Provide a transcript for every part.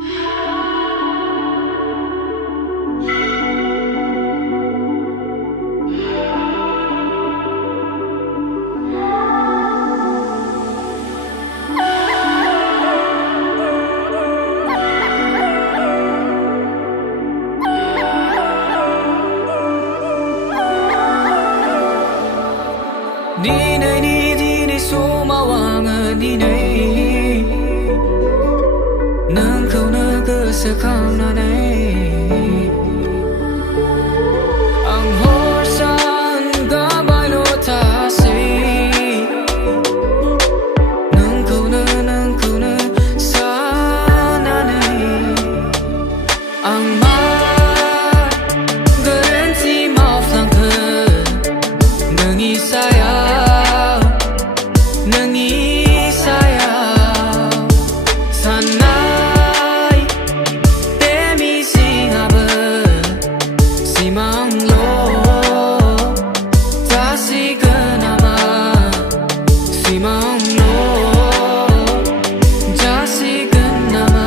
Ni nei ni di ni so ma wang ni nei nang kau na ke sa kham na nei ang hor san ga bai lo ta se nang kau na sa na nei ang ma gwrwnthi ma flang ke nwngni saio nwngni saio sanai temi singabe simang lo tasi kenama simang lo tasi kenama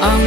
ang